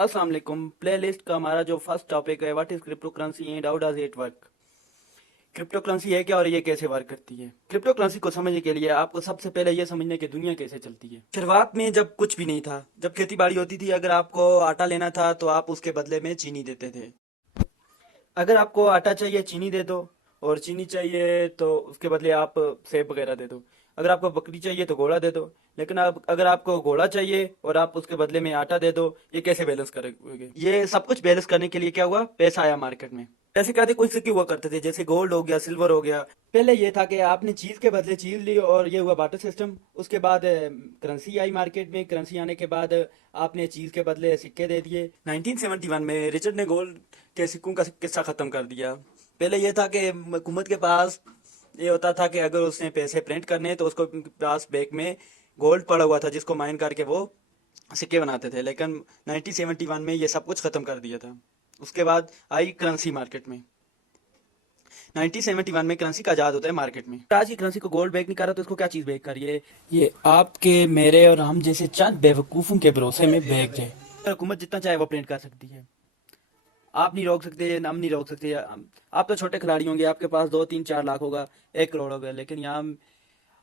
अस्सलाम वालेकुम। प्लेलिस्ट का हमारा जो फर्स्ट टॉपिक है, what is crypto currency and how does it work. Crypto currency है क्या और ये कैसे वर्क करती है। क्रिप्टो करेंसी को समझने के लिए आपको सबसे पहले ये समझना है कि दुनिया कैसे चलती है। शुरुआत में जब कुछ भी नहीं था, जब खेती बाड़ी होती थी, अगर आपको आटा लेना था तो आप उसके बदले में चीनी देते थे। अगर आपको आटा चाहिए चीनी दे दो, और चीनी चाहिए तो उसके बदले आप सेब वगैरह दे दो। अगर आपको बकरी चाहिए तो घोड़ा दे दो। लेकिन अब अगर आपको घोड़ा चाहिए और आप उसके बदले में आटा दे दो, ये कैसे बैलेंस करोगे। ये सब कुछ बैलेंस करने के लिए क्या हुआ, पैसा आया मार्केट में। पैसे कहते कुछ सिक्के हुआ करते थे, जैसे गोल्ड हो गया, सिल्वर हो गया। पहले ये था कि आपने चीज के बदले चीज ली और ये हुआ बाटर सिस्टम। उसके बाद करेंसी आई मार्केट में। करेंसी आने के बाद आपने चीज के बदले सिक्के दे दिए। 1971 में रिचर्ड ने गोल्ड के सिक्कों का किस्सा खत्म कर दिया। पहले ये था कि हुकूमत के पास ये होता था कि अगर उसने पैसे प्रिंट करने हैं तो उसको पास बैंक में गोल्ड पड़ा हुआ था, जिसको माइन करके वो सिक्के बनाते थे। लेकिन 1971 में ये सब कुछ खत्म कर दिया था। उसके बाद आई करेंसी मार्केट में। 1971 में करेंसी का आजाद होता है मार्केट में। आज की करेंसी को गोल्ड बैक नहीं कर रहा तो इसको क्या चीज बैक कर रही है। ये आपके मेरे और हम जैसे चंद बेवकूफों के भरोसे में बैक है। हुकूमत जितना चाहे वो प्रिंट कर सकती है। आप नहीं रोक सकते, हम नहीं रोक सकते। आप तो छोटे खिलाड़ी होंगे, आपके पास 2 3 4 लाख होगा, 1 करोड़ होगा, लेकिन यहाँ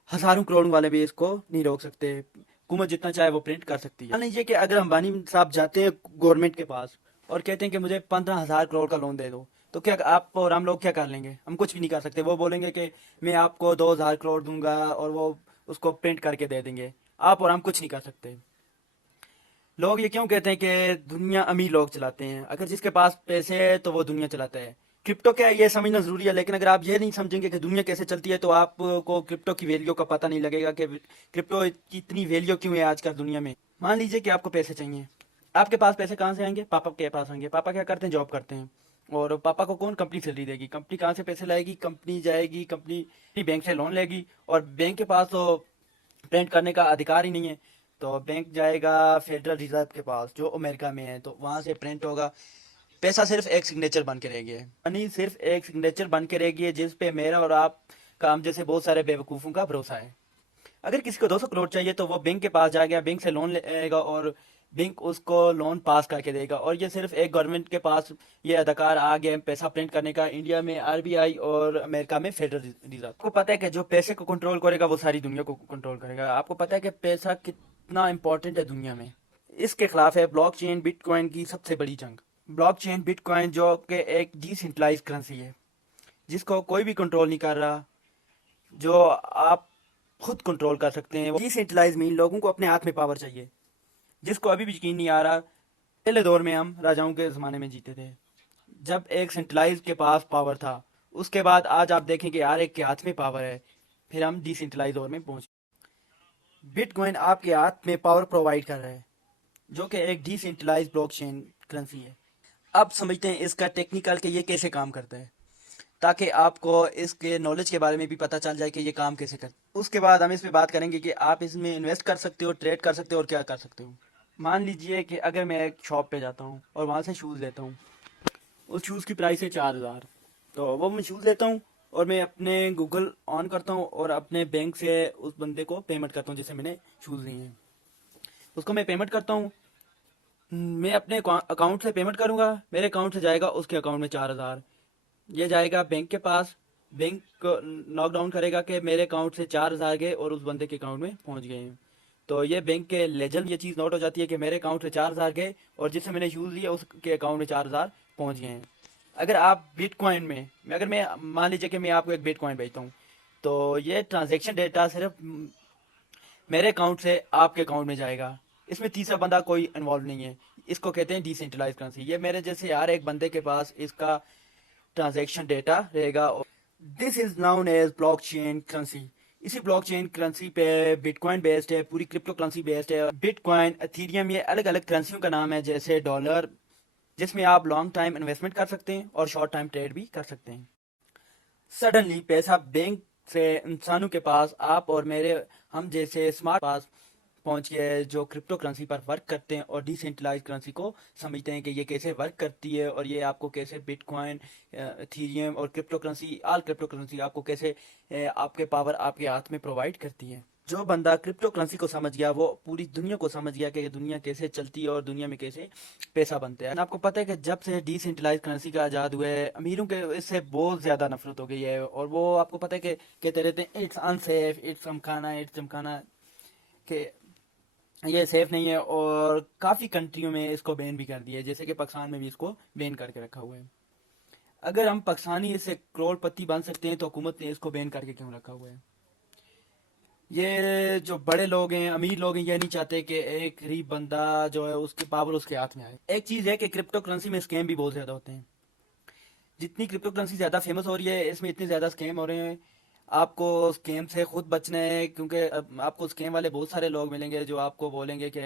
हजारों करोड़ वाले भी इसको नहीं रोक सकते। हुकूमत जितना चाहे वो प्रिंट कर सकती है। मान लीजिए कि अगर अंबानी साहब जाते हैं गवर्नमेंट के पास और कहते हैं कि मुझे 15,000 करोड़ का लोन दे दो, तो क्या आप और हम लोग क्या कर लेंगे। हम कुछ भी नहीं कर सकते। वो बोलेंगे कि मैं आपको 2,000 करोड़ दूंगा और वो उसको प्रिंट करके दे देंगे। आप और हम कुछ नहीं कर सकते। लोग ये क्यों कहते हैं कि दुनिया अमीर लोग चलाते हैं। अगर जिसके पास पैसे है तो वो दुनिया चलाता है। क्रिप्टो क्या है ये समझना जरूरी है, लेकिन अगर आप ये नहीं समझेंगे कि दुनिया कैसे चलती है तो आपको क्रिप्टो की वैल्यू का पता नहीं लगेगा कि क्रिप्टो की इतनी वैल्यू क्यों है आजकल दुनिया में। मान लीजिए कि आपको पैसे चाहिए। आपके पास पैसे कहाँ से आएंगे, पापा के पास आएंगे। पापा क्या करते हैं, जॉब करते हैं। और पापा को कौन कंपनी सैलरी देगी, कंपनी कहाँ से पैसे लाएगी, कंपनी जाएगी, कंपनी बैंक से लोन लेगी। और बैंक के पास तो प्रिंट करने का अधिकार ही नहीं है। तो बैंक जाएगा फेडरल रिजर्व के पास जो अमेरिका में है, तो वहां से प्रिंट होगा। पैसा सिर्फ एक सिग्नेचर बन के रह गया है। मनी सिर्फ एक सिग्नेचर बन के रह गई है, जिस पे मेरा और आप काम जैसे बहुत सारे बेवकूफों का भरोसा है। अगर किसी को 200 करोड़ चाहिए तो वो बैंक के पास जाएगा, बैंक से लोन लेगा और बैंक उसको लोन पास करके देगा। और ये सिर्फ एक गवर्नमेंट के पास ये अधिकार आ गया है पैसा प्रिंट करने का, इंडिया में आरबीआई और अमेरिका में फेडरल रिजर्व। आपको पता है कि जो पैसे को कंट्रोल करेगा वो सारी दुनिया को कंट्रोल करेगा। आपको पता है कि पैसा कितना इंपॉर्टेंट है दुनिया में। इसके खिलाफ है ब्लॉकचेन बिटकॉइन की सबसे बड़ी जंग। ब्लॉकचेन बिटकॉइन जो कि एक डिसेंट्रलाइज्ड करेंसी है, जिसको कोई भी कंट्रोल नहीं कर रहा, जो आप खुद कंट्रोल कर सकते हैं। डिसेंट्रलाइज मीन लोगों को अपने हाथ में पावर चाहिए, जिसको अभी भी यकीन नहीं आ रहा। पहले दौर में हम राजाओं के ज़माने में जीते थे, जब एक सेंट्रलाइज के पास पावर था। उसके बाद आज आप देखें कि यार एक के हाथ में पावर है। फिर हम डिसेंट्रलाइज दौर में पहुंचे। बिटकॉइन आपके हाथ में पावर प्रोवाइड कर रहा है, जो कि एक डिसेंट्रलाइज ब्लॉकचेन करेंसी है। अब समझते हैं इसका टेक्निकल कि ये कैसे काम करता है, ताकि आपको इसके नॉलेज के बारे में भी पता चल जाए कि ये काम कैसे करता है। उसके बाद हम इस पे बात करेंगे कि आप इसमें इन्वेस्ट कर सकते हो, ट्रेड कर सकते हो और क्या कर सकते हो। मान लीजिए कि अगर मैं एक शॉप पे जाता हूँ और वहाँ से शूज़ लेता हूँ। उस शूज़ की प्राइस है 4,000। तो वो मैं शूज़ लेता हूँ और मैं अपने गूगल ऑन करता हूँ और अपने बैंक से उस बंदे को पेमेंट करता हूँ जिसे मैंने शूज़ लिए हैं। उसको मैं पेमेंट करता हूँ। मैं अपने अकाउंट से पेमेंट करूँगा, मेरे अकाउंट से जाएगा उसके अकाउंट में 4,000। ये जाएगा बैंक के पास। बैंक नॉक डाउन करेगा कि मेरे अकाउंट से 4,000 गए और उस बंदे के अकाउंट में पहुंच गए हैं। तो ये बैंक के लेजर ये चीज़ नोट हो जाती है कि मेरे अकाउंट से 4,000 गए और जिससे मैंने यूज़ लिया उसके अकाउंट में 4,000 पहुंच गए हैं। अगर आप बिटकॉइन में अगर मैं मान लीजिए कि मैं आपको एक बिटकॉइन भेजता हूँ, तो ये ट्रांजेक्शन डेटा सिर्फ मेरे अकाउंट से आपके अकाउंट में जाएगा। इसमें तीसरा बंदा कोई इन्वॉल्व नहीं है। इसको कहते हैं डिसेंट्रलाइज करेंसी। ये मेरे जैसे यार एक बंदे के पास इसका ट्रांजैक्शन डेटा रहेगा। This is known as blockchain currency. इसी ब्लॉकचेन करेंसी पे बिटकॉइन बेस्ड है, पूरी क्रिप्टो करेंसी बेस्ड है। बिटकॉइन, एथीरियम, ये अलग अलग करेंसियों का नाम है, जैसे डॉलर, जिसमें आप लॉन्ग टाइम इन्वेस्टमेंट कर सकते हैं और शॉर्ट टाइम ट्रेड भी कर सकते हैं। सडनली पैसा बैंक से इंसानों के पास, आप और मेरे हम जैसे स्मार्ट पास पहुंच गया है, जो क्रिप्टो करेंसी पर वर्क करते हैं और डिसेंट्रलाइज करेंसी को समझते हैं कि ये कैसे वर्क करती है और ये आपको कैसे बिटकॉइन, इथीरियम और crypto currency, all crypto currency आपको कैसे आपके पावर आपके हाथ में प्रोवाइड करती है। जो बंदा क्रिप्टो करेंसी को समझ गया वो पूरी दुनिया को समझ गया कि ये दुनिया कैसे चलती है और दुनिया में कैसे पैसा बनता है। आपको पता है कि जब से डिसेंट्रलाइज करेंसी का आज़ाद हुआ है, अमीरों के इससे बहुत ज़्यादा नफरत हो गई है। और वो आपको पता है कि कहते रहते हैं इट्स अनसेफ, इट्स चमकाना, इट्स चमकाना, कि ये सेफ नहीं है। और काफ़ी कंट्रियों में इसको बैन भी कर दिया है, जैसे कि पाकिस्तान में भी इसको बैन करके रखा हुआ है। अगर हम पाकिस्तानी इससे करोड़पति बन सकते हैं तो हुकूमत ने इसको बैन करके क्यों रखा हुआ है? ये जो बड़े लोग हैं, अमीर लोग हैं, ये नहीं चाहते कि एक गरीब बंदा जो है उसकी पावर उसके हाथ में आए। एक चीज़ है कि क्रिप्टो करेंसी में स्कैम भी बहुत ज़्यादा होते हैं। जितनी क्रिप्टो करेंसी ज़्यादा फेमस हो रही है, इसमें इतने ज़्यादा स्कैम हो रहे हैं। आपको स्कैम से खुद बचना है, क्योंकि अब आपको स्कैम वाले बहुत सारे लोग मिलेंगे जो आपको बोलेंगे कि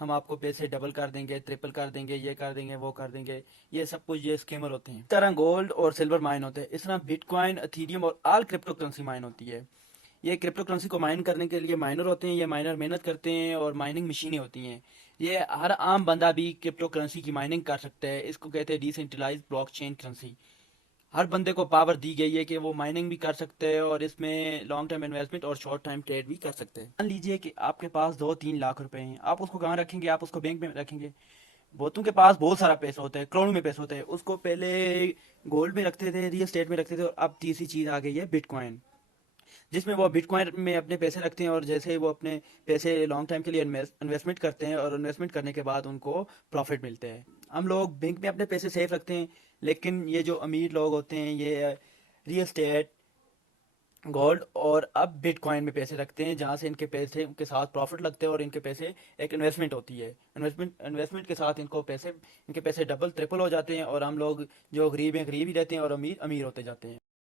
हम आपको पैसे डबल कर देंगे, ट्रिपल कर देंगे, ये कर देंगे, वो कर देंगे। ये सब कुछ ये स्कैमर होते हैं। इस तरह गोल्ड और सिल्वर माइन होते हैं, इस तरह बिटकॉइन, अथीरियम और ऑल क्रिप्टो करेंसी माइन होती है। ये क्रिप्टो करेंसी को माइन करने के लिए माइनर होते हैं, ये माइनर मेहनत करते हैं और माइनिंग मशीनें होती हैं। ये हर आम बंदा भी क्रिप्टो करेंसी की माइनिंग कर सकता है। इसको कहते हैं डिसेंट्रलाइज्ड ब्लॉकचेन करेंसी। हर बंदे को पावर दी गई है कि वो माइनिंग भी कर सकते हैं और इसमें लॉन्ग टर्म इन्वेस्टमेंट और शॉर्ट टाइम ट्रेड भी कर सकते हैं। मान लीजिए कि आपके पास 2-3 लाख रुपए हैं, आप उसको कहाँ रखेंगे? आप उसको बैंक में रखेंगे। बहुतों के पास बहुत सारा पैसा होता है, करोड़ों में पैसा होता है। उसको पहले गोल्ड में रखते थे, रियल एस्टेट में रखते थे, और अब तीसरी चीज आ गई है बिटकॉइन, जिसमें वो बिटकॉइन में अपने पैसे रखते हैं और जैसे ही वो अपने पैसे लॉन्ग टाइम के लिए इन्वेस्टमेंट करते हैं और इन्वेस्टमेंट करने के बाद उनको प्रॉफिट मिलते हैं। हम लोग बैंक में अपने पैसे सेफ रखते हैं, लेकिन ये जो अमीर लोग होते हैं ये रियल एस्टेट, गोल्ड और अब बिटकॉइन में पैसे रखते हैं, जहाँ से इनके पैसे के साथ प्रॉफिट लगते हैं और इनके पैसे एक इन्वेस्टमेंट होती है। इन्वेस्टमेंट के साथ इनके पैसे डबल ट्रिपल हो जाते हैं और हम लोग जो गरीब हैं गरीब ही रहते हैं और अमीर अमीर होते जाते हैं।